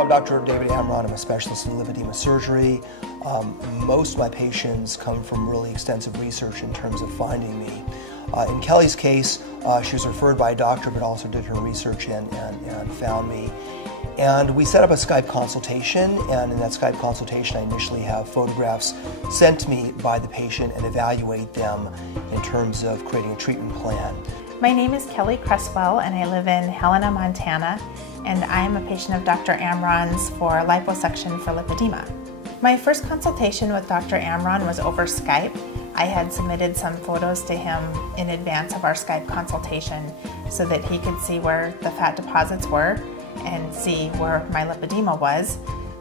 So I'm Dr. David Amron. I'm a specialist in lipedema surgery. Most of my patients come from really extensive research in terms of finding me. In Kelly's case, she was referred by a doctor but also did her research and found me. And we set up a Skype consultation, and in that Skype consultation I initially have photographs sent to me by the patient and evaluate them in terms of creating a treatment plan. My name is Kelly Cresswell and I live in Helena, Montana, and I am a patient of Dr. Amron's for liposuction for lipedema. My first consultation with Dr. Amron was over Skype. I had submitted some photos to him in advance of our Skype consultation so that he could see where the fat deposits were and see where my lipedema was.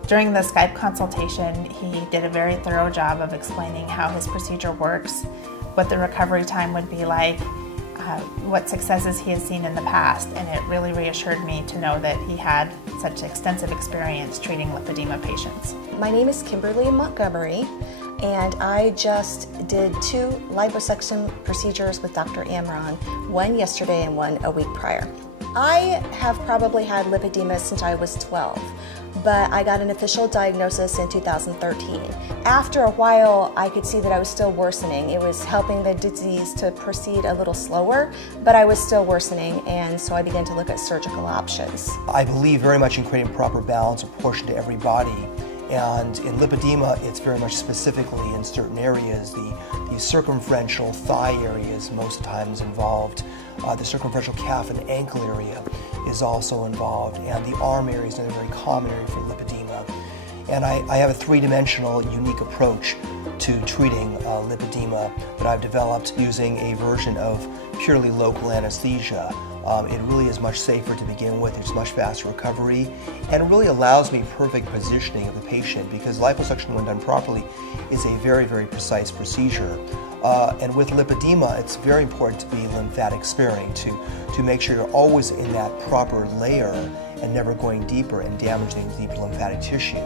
During the Skype consultation, he did a very thorough job of explaining how his procedure works, what the recovery time would be like, what successes he has seen in the past, and it really reassured me to know that he had such extensive experience treating lipedema patients. My name is Kimberly Montgomery, and I just did 2 liposuction procedures with Dr. Amron, one yesterday and one a week prior. I have probably had lipedema since I was 12, but I got an official diagnosis in 2013. After a while, I could see that I was still worsening. It was helping the disease to proceed a little slower, but I was still worsening, and so I began to look at surgical options. I believe very much in creating proper balance or proportion to every body. And in lipedema, it's very much specifically in certain areas. The circumferential thigh area is most times involved. The circumferential calf and ankle area is also involved. And the arm area is another very common area for lipedema. And I have a 3-dimensional unique approach to treating lipedema that I've developed using a version of purely local anesthesia. It really is much safer to begin with, it's much faster recovery, and it really allows me perfect positioning of the patient because liposuction, when done properly, is a very, very precise procedure. And with lipedema, it's very important to be lymphatic sparing, to make sure you're always in that proper layer and never going deeper and damaging deep lymphatic tissue.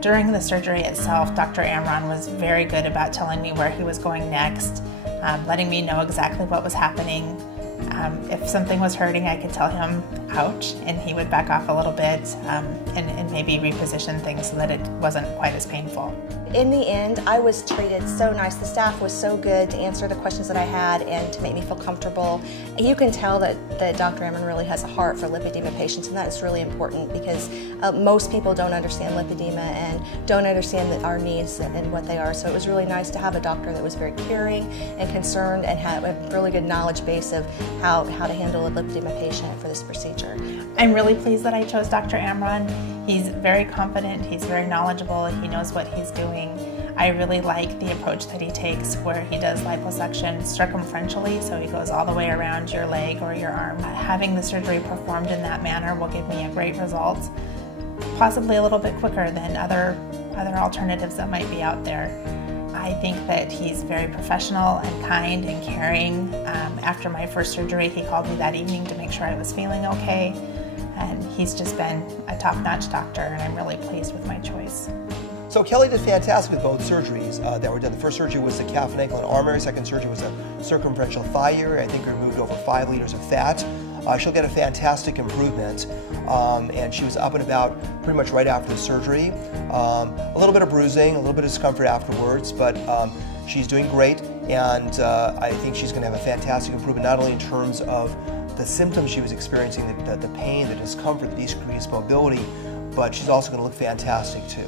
During the surgery itself, Dr. Amron was very good about telling me where he was going next, letting me know exactly what was happening. If something was hurting, I could tell him, ouch, and he would back off a little bit and maybe reposition things so that it wasn't quite as painful. In the end, I was treated so nice. The staff was so good to answer the questions that I had and to make me feel comfortable. You can tell that Dr. Amron really has a heart for lipedema patients, and that is really important because most people don't understand lipedema and don't understand our needs and what they are. So it was really nice to have a doctor that was very caring and concerned and had a really good knowledge base of how to handle a lipedema patient for this procedure. I'm really pleased that I chose Dr. Amron. He's very confident, he's very knowledgeable, he knows what he's doing. I really like the approach that he takes where he does liposuction circumferentially, so he goes all the way around your leg or your arm. Having the surgery performed in that manner will give me a great result, possibly a little bit quicker than other alternatives that might be out there. I think that he's very professional and kind and caring. After my first surgery, he called me that evening to make sure I was feeling okay. And he's just been a top-notch doctor, and I'm really pleased with my choice. So Kelly did fantastic with both surgeries that were done. The first surgery was the calf and ankle and arm area. Second surgery was a circumferential thigh area. I think we removed over 5 liters of fat. She'll get a fantastic improvement, and she was up and about pretty much right after the surgery. A little bit of bruising, a little bit of discomfort afterwards, but she's doing great, and I think she's going to have a fantastic improvement, not only in terms of the symptoms she was experiencing, the pain, the discomfort, the decreased mobility, but she's also going to look fantastic too.